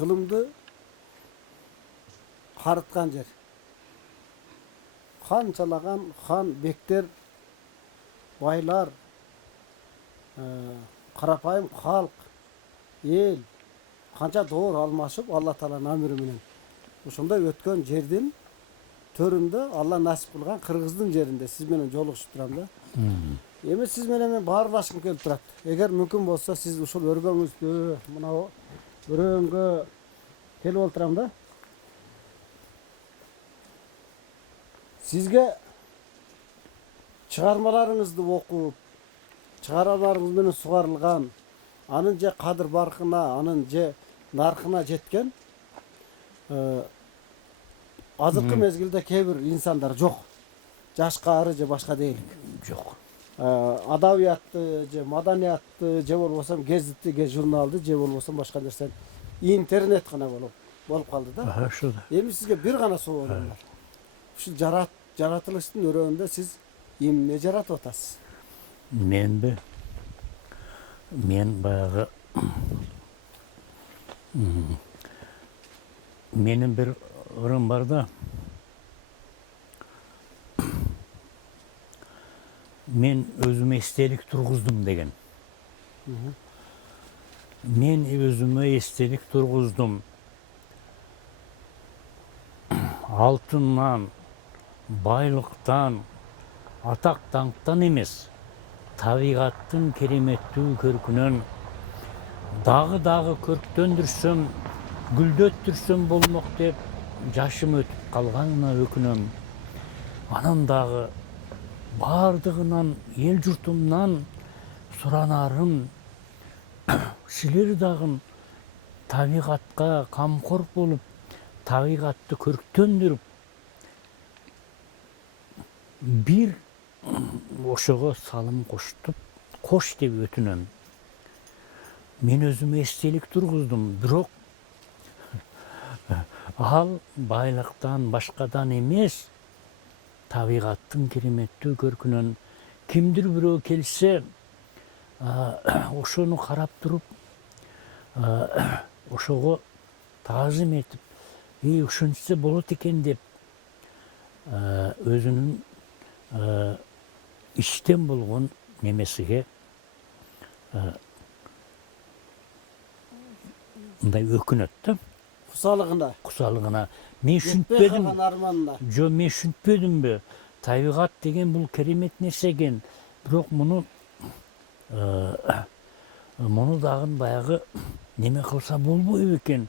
кылымды карыткан жер. Канчалаган хан бектер, байлар, карапайым халк, эл канча доор алмашып Алла Тааланын амыры менен ошондой өткөн жердин төрүндө Алла насип кылган Кыргыздын жеринде сиз менен жолугушуп турам да. Эми сиз менен мен баарлашкым келип турат. Эгер мүмкүн болсо сиз ушул өргөңүздү мына өрөөңгө келип отурам да. Сизге чыгармаларыңызды окуп, чыгармаларыңыз менен сугарылган, анын же кадыр баркына, анын же наркына жеткен азыркы мезгилде кээ бир инсандар жок. Жашкары же башка дейlik. Жок. Адабиятты же маданиятты же болбосо гезитти, гез журналды же болбосо башка нерсе интернет гана болуп калды да. Ошо да. Эми сизге бир гана суроолум бар. Ушул жаратылыштын өрөөндө сиз эмне жаратып атасыз? Менби? Мен баягы менин бир ырым бар да. Мен өзүмө эстелик тургуздум деген. Мен өзүмө эстелик тургуздум. Алтыннан, байлыктан, атак даңктан эмес, табигаттын кереметтүү көркүнөн дагы көрктөндүрсөм, гүлдөттүрсөм болмок деп жашым өтүп калганына өкүнөм. Анын дагы бардыгынан, эл журтумнан суранарым, силер дагы табигатка камкор болуп, табигатты көрктөндүрүп, бир ошого салым кош деп өтүнөм. Мен өзүмө эстелик тургуздум, бирок ал байлыктан башкадан эмес, табигаттын кереметтүү көркүнөн кимдир бирөө келсе, ошону карап туруп, ошого таазим этип, ушинтсе болот экен деп, өзүнүн иштен болгон немесиге мындай өкүнөт да. Кусалыгына. Мен ушинтпедим. Жо, мен ушинтпедимби? Табигат деген бул керемет нерсе экен. Бирок муну дагы баягы неме кылса болбойбу экен.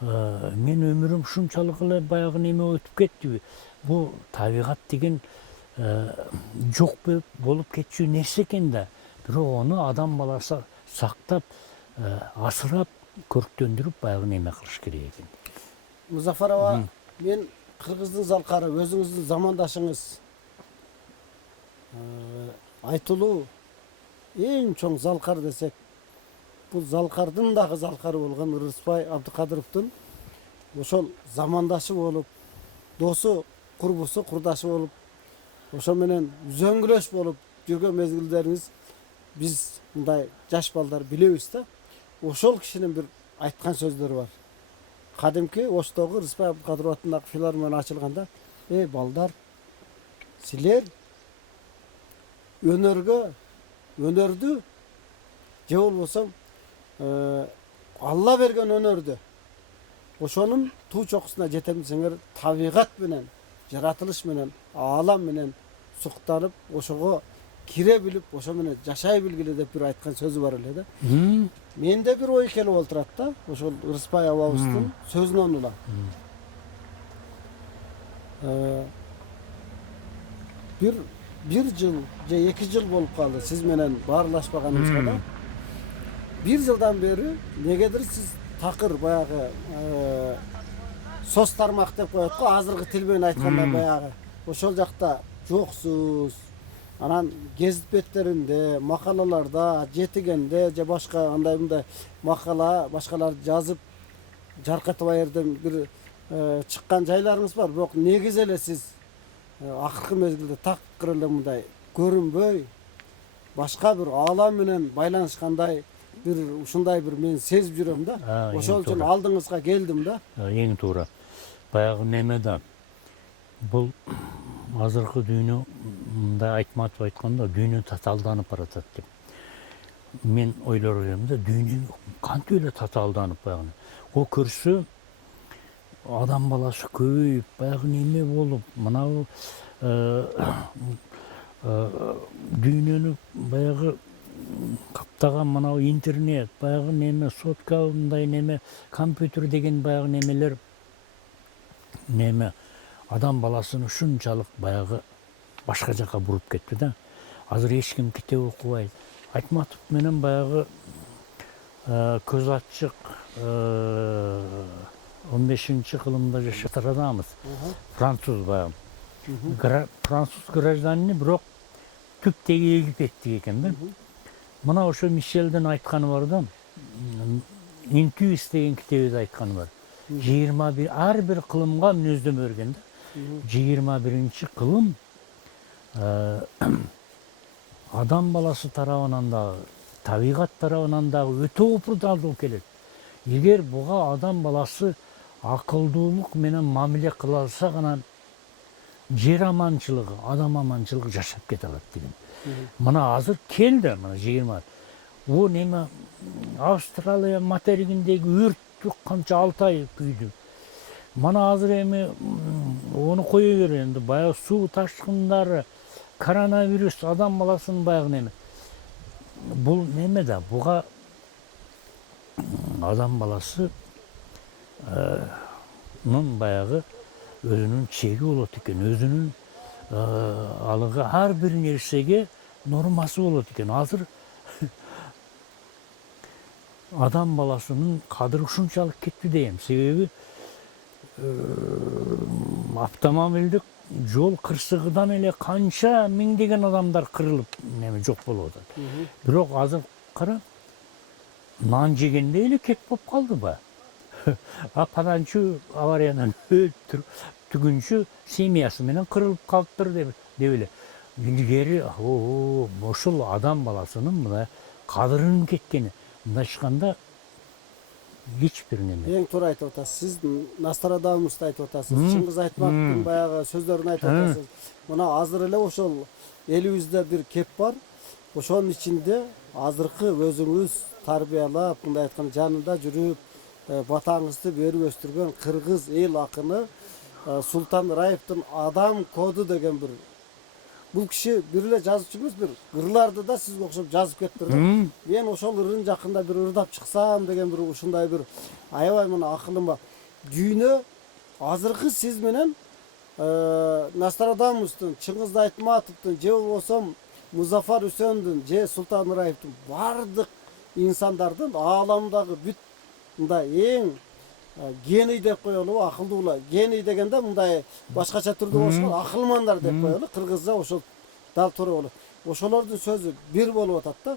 Мен өмүрүм ушунчалык эле баягы неме өтүп кеттиби? Бул табигат деген жок болуп кетчү нерсе экен да. Бирок ону адам баласы сактап, асырап, көрктөндүрүп баягы неме кылыш керек экен. Музафар аба, мен Кыргыздын залкары, өзүңүздүн замандашыңыз, айтылуу эң чоң залкар десек, бул залкардын дагы залкары болгон Ырыспай Абдыкадыровдун ошол замандашы болуп, досу, курбусу, курдашы болуп, ошо менен үзөңгүлөш болуп жүргөн мезгилдериңиз биз мындай жаш балдар билебиз да. Ошол кишинин бир айткан сөздөрү бар. Кадимки Оштогу Рыспай Абдыкадыров атындагы филармония ачылганда, балдар, силер өнөрдү же болбосо Алла берген өнөрдү ошонун туу чокусуна жетемсеңер, табигат менен, жаратылыш менен, аалам менен суктанып, ошого кире билип, ошо менен жашай билгиле деп бир айткан сөзү бар эле да. Менде бир ой келип отурат да, ошол Ырыспай абабыздын сөзүнөн улам. Бир жыл же 2 жыл болуп калды сиз менен баарлашпаганыбызга да. 1 жылдан бери негедир сиз такыр баягы соц тармак деп коет го, азыркы тил менен айтканда баягы ошол жакта жоксуз. Анан гезит беттеринде, макалаларда, жетигенде же башка андай мындай макала, башкаларды жазып жаркатыбай эрдем бир чыккан жайларыңыз бар. Бирок негизи эле сиз акыркы мезгилде такыр эле мындай көрүнбөй, башка бир аалам менен байланышкандай bir ушундай bir men сезип жүрөм да. Ошол үчүн туура. алдыңызга келдим да. Эң туура. Баягы неме да бул азыркы дүйнө мындай Айтматов айтканда дүйнө татаалданып баратат деп. Мен ойлор элем да дүйнө кантип эле татаалданып баягы. О көрсө адам баласы көбөйүп баягы неме болуп мынабу дүйнөнү баягы каптаган мынау интернет, баягы неме, сотка, мындай неме, компьютер деген баягы немелер неме адам баласын ушунчалык баягы башка жака буруп кетти да. Азыр эч ким китеп окубайт. Айтматов менен баягы көз ачык 15-кылымда жашап жатабыз. Француз баягы. Француз гражданины, бирок түптеги египеттик экен да. Мына ошо Мишелдин айтканы бар да. Интуис деген китебиде айтканы бар. 21 ар бир кылымга мүнөздөмө берген да. 21-кылым адам баласы тарабынан дагы, табигат тарабынан дагы өтө упурдалуу болуп келет. Эгер буга адам баласы акылдуулук менен мамиле кыла алса гана жер аманчылыгы, адам аманчылыгы жашап кете алат деген. Мына азыр келди, мына 20. О неме Австралия материгиндеги өрттү канча 6 ай күйдү. Мына азыр эми ону кое бер энди, баягы суу ташкындары, коронавирус, адам баласынын баягы неме. Бул неме да, буга адам баласы баягы өзүнүн чеги болот экен, өзүнүн алыгы ар бир нерсеге нормасы болот экен. Азыр адам баласынын кадыры ушунчалык кетти дейм. Себеби автомобилдик жол кырсыгынан эле канча миңдеген адамдар кырылып неме жок болуп атат. Бирок азыр кара нан жегенде эле кеп болуп калды ба. Паданчы авариядан түгүнчү семьясы менен кырылып калыптыр деп эле. Илгери ошол адам баласынын мына кадырынын кеткени. Мындайчыканда эч бир неме. Эң туура айтып атасыз. Сиз Нострадамусты айтып атасыз. Чыңгыз Айтматовдун баягы сөздөрүн айтып атасыз. Мына азыр эле ошол элибизде бир кеп бар. Ошонун ичинде азыркы өзүңүз тарбиялап, мындай айтканда жанында жүрүп, батаңызды берип өстүргөн кыргыз эл акыны Султан Раевдин Адам коду деген бир бул киши бир эле жазуучу эмес, бир ырларды да сизге окшоп жазып кетиптир да. Мен ошол ырын жакында бир ырдап чыксам деген бир ушундай бир аябай мына акылыма. Дүйнө азыркы сиз менен Нострадамустун, Чыңгыз Айтматовдун, же болбосо Музафар Үсөндүн, же Султан Раевдин бардык инсандардын ааламдагы бүт мындай эң гений деп коелу, акылдуулар. Гений дегенде мындай башкача түрдө болсо акылмандар деп коелу. Кыргызча ошол дал туура болот. Ошолордун сөзү бир болуп атат да.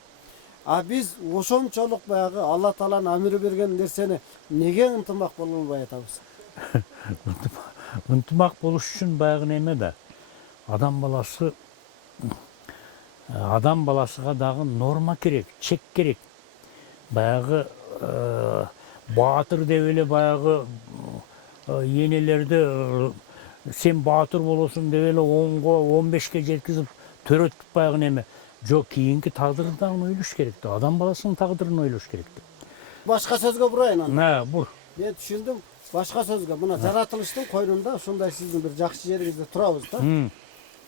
А биз ошончолук баягы Алла Тааланын амири берген нерсени неге ынтымак боло албай атабыз? Ынтымак болуш үчүн баягы неме да. Адам баласыга дагы норма керек, чек керек. Баягы баатыр деп эле баягы энелерди сен баатыр болосуң деп эле 10-го 15ке жеткизип төрөтүп баягы неме. Жок, кийинки тагдырды дагы ойлош керек да. Адам баласынын тагдырын ойлош керек да. Башка сөзгө бурайын анда. Бур. Мен түшүндүм. Башка сөзгө мына жаратылыштын койнунда ушундай сиздин бир жакшы жериңизде турабыз да.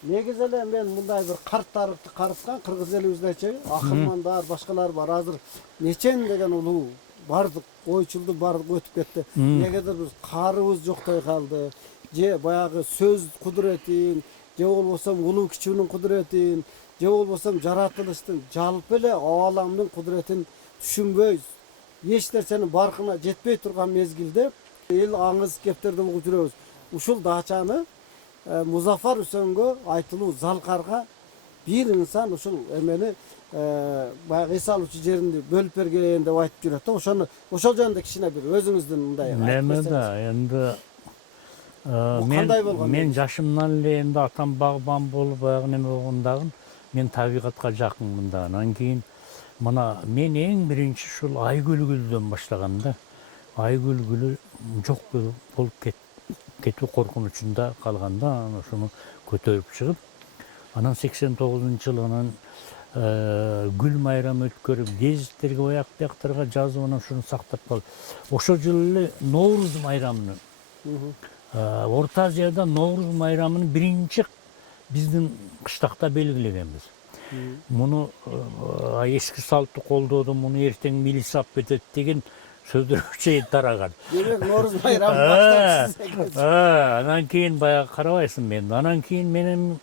Негизи эле мен мындай бир карт тарыхты карыткан кыргыз элибиздечи акылмандар, башкалар бар. Азыр нечен деген улуу бардык ойчулду бардык өтүп кетти. Негедир бир каарыбыз жоктой калды. Же баягы сөз кудуретин, же болбосо улуу кичүүнүн кудуретин, же болбосо жаратылыштын жалпы эле ааламдын кудуретин түшүнбөй, эч нерсенин баркына жетпей турган мезгилде эл аңыз кептерди угуп жүрөбүз. Ушул дачаны Музафар Үсөнгө айтылуу залкарга бир инсан ушул эмени баягы эс алуучу жеринди бөлүп берген деп айтып жүрөт да. Ошол жөнүндө кичине бир өзүңүздүн мындай неме да энди мен жашымдан эле энди атам багбан болуп баягы неме болгондагы мен табигатка жакынмын да. Анан кийин Мына мен ең бірінші шул Айгүлгүлдөн баштаганда, Айгүлгүлү жок болуп кетүү коркунучунда калганда, анан ошону көтөрүп чыгып, анан 89-жылы анан гүл майрамы өткөрүп, гезиттерге аяк бияктарга жазып, анан ушуну сактап калып. Ошол жылы эле Ноорuz майрамын, Орто Азияда Ноорuz майрамын биринчи биздин кыштакта белгилегенбиз. Муну эски салтты колдоодо муну эртең милиция алып кетет деген сөздөр чейин тараган. Демек Ноорuz майрамы башталды. Анан кийин баягы карабайсың мен. Анан кийин менин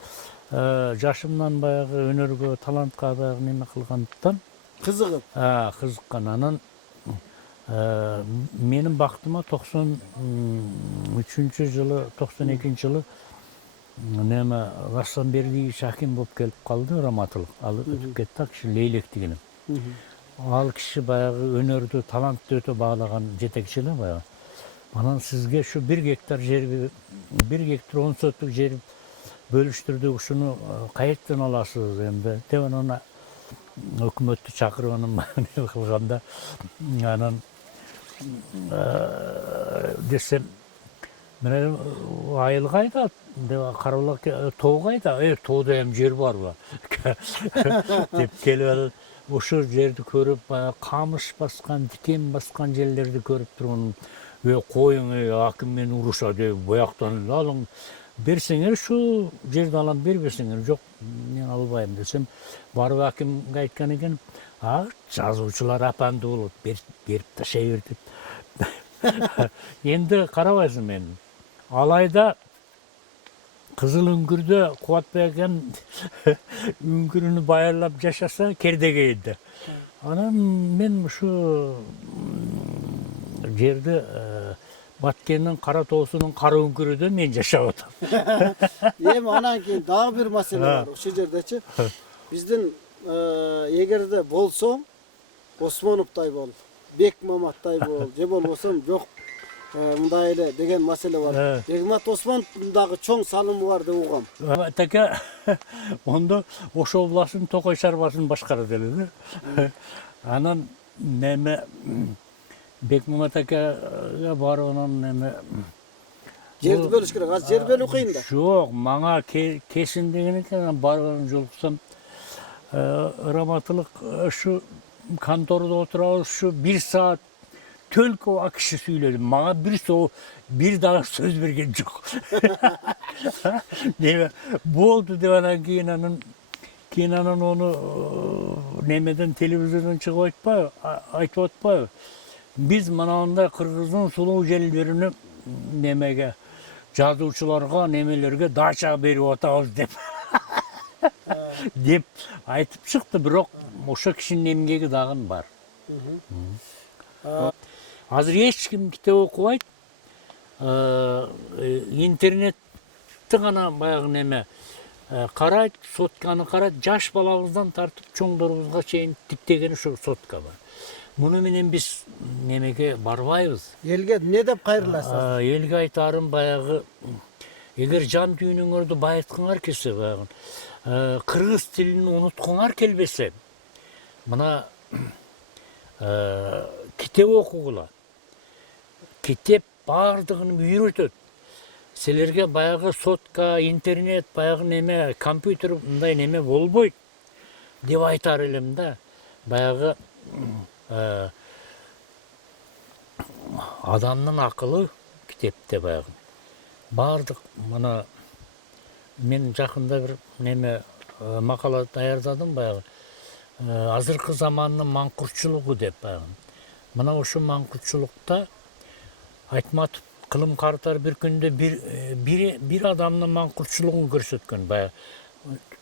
жашымдан баягы өнөргө, талантка баягы неме кылгандыктан Кызыгып. кызыккан. Анан менин бактыма 93-жылы, 92-жылы неме Рассамбердиевич аким болуп келип калды, раматылык. Ал өтүп кетти, ал киши Лейлек деген. Ал киши баягы өнөрдү, талантты өтө баалаган жетекчи эле баягы. Анан сизге şu 1 гектар жерди, 1 гектар 10 соток жер бөлүштүрдүк, ушуну кайерден аласыз эмди деп анан өкмөттү чакырып анан не кылганда, анан десем, мен айыл кайда деп карабалак, тоо кайда? Тоодо эми жер барбы? деп келип алып, ошол жерди көрүп, камыш баскан, дикен баскан жерлерди көрүп турган. Коюң, аким мени урушат, бояктан алың, берсеңер шу жерди алам, бербесеңер жок, мен албайм десем, барып акимге айткан экен, жазуучулар апанды болот, берип ташай бер деп. Енді қарабайсың мен. Алайда Кызыл үңгүрдө Кубатбек акам үңгүрүнү байырлап жашаса кердеге еді. Анан мен ушу жерде Баткендин Кара Тоосунун Кара үңгүрүдө мен жашап атам. Эми анан кийин дагы бир маселе бар. Ошол жердечи биздин эгерде болсо Осмоновдай бол, Бек Маматтай бол, же болбосо жок мындай эле деген маселе бар. Бегмат Осмоновдун дагы чоң салымы бар деп угам. Така ондо Ош областынын Токой шарбасын башкарат эле да. Анан неме Бекмамат акага барып анан неме Жерди бөлүш керек. Азыр жер бөлүү кыйын да. Жок, мага кесин деген экен, барып жолуксам раматылык ушу контордо отурабыз, ушу 1 саат только а киши сүйлөдү. Мага бир дагы сөз берген жок. Неме болду деп анан кийин анан ону немеден телевизордон чыгып айтып атпайбы? Биз мынандай кыргыздын сулуу жерлерини немеге жазуучуларга, немелерге дача берип атабыз деп. деп айтып чыкты, бирок ошо кишинин эмгеги дагы бар. Азыр эч ким китеп окубайт. Интернетти гана баягы неме карайт, сотканы карайт. Жаш балабыздан тартып чоңдорубузга чейин типтеген ошо сотка бар. Муну менен биз немеге барбайбыз. Элге не деп кайрыласыз? Элге айтарым баягы, эгер жан дүйнөңөрдү байыткыңар келсе, баягы кыргыз тилин унуткуңар келбесе, мына китеп окугула. Китеп бардыгын үйрөтөт. Силерге баягы сотка, интернет, баягы неме, компьютер мындай неме болбойт деп айтар элем да. Баягы адамдын акылы китепте баягы. Бардык мына мен жакында бир неме макала даярдадым баягы. Азыркы замандын маңкуртчулугу деп баягы. Мына ошо маңкуртчулукта Айтматов кылым картар бир күндө бир адамдын маңкуртчулугун көрсөткөн, баягы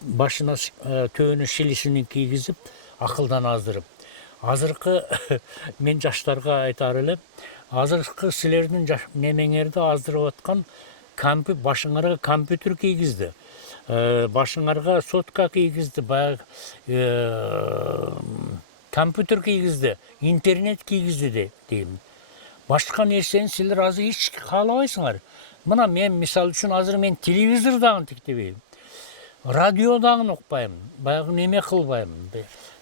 башына төөнү шилисин кийгизип, акылдан аздырып. Азыркы мен жаштарга айтар элем, азыркы силердин немеңерди аздырып аткан башыңарга компьютер кийгизди, башыңарга сотка кийгизди, баягы компьютер кийгизди, интернет кийгизди дейм. Башка нерсени силер азыр эч каалабайсыңар. Мына мен мисалы үчүн азыр мен телевизор дагы тиктебейм. Радио дагы укпайм, баягы неме кылбайм.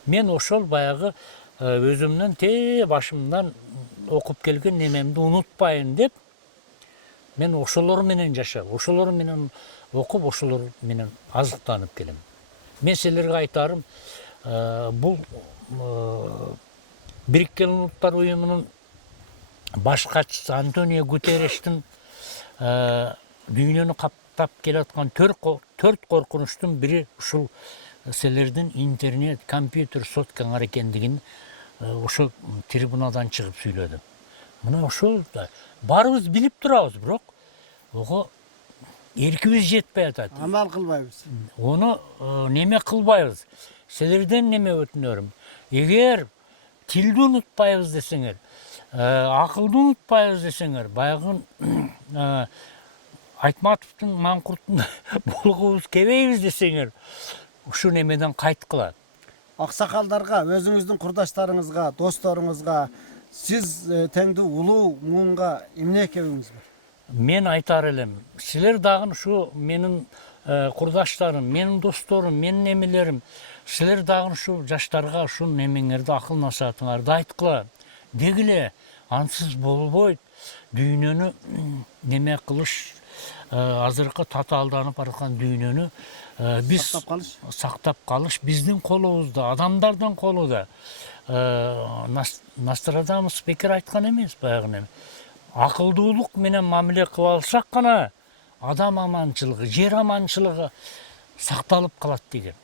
Мен ошол баягы өзүмдүн те башымдан окуп келген немемди унутпайын деп мен ошолор менен жашап, ошолор менен окуп, ошолор менен азыктанып келем. Мен силерге айтарым, бул Бириккен Улуттар Уюмунун баш катчысы Антонио Гутерриштин дүйнөнү каптап келаткан төрт коркунучтун бири ушул силердин интернет, компьютер соткаңар экендигин ошо трибунадан чыгып сүйлөдү. Мына ошол да баарыбыз билип турабыз, бирок ого эркибиз жетпей атат. Амал кылбайбыз. Оны неме кылбайбыз. Силерден неме өтүнөрүм. Эгер тилди унутпайбыз десеңер, акылды унутпайбыз десеңер, баягы Айтматовдун Маңкурттун болгубуз кебейбиз десеңер, ушу немеден кайткыла. Аксакалдарга, өзүңүздүн курдаштарыңызга, досторуңузга, сиз теңдүү улуу муунга эмне кебиңиз бар? Мен айтар элем, силер дагы ушу менин курдаштарым, менин досторум, менин немелерим, силер дагы ушу жаштарга ушул немеңерди, акыл насаатыңарды айткыла. Дегиле, ансыз болбойт. Дүйнөнү неме кылыш, азыркы татаалданып бараткан дүйнөнү биз сактап калыш биздин колубузда, адамдардын колунда. Нострадамус бекер айткан эмес баягы неме. Акылдуулук менен мамиле кыла алсак гана адам аманчылыгы, жер аманчылыгы сакталып калат деген.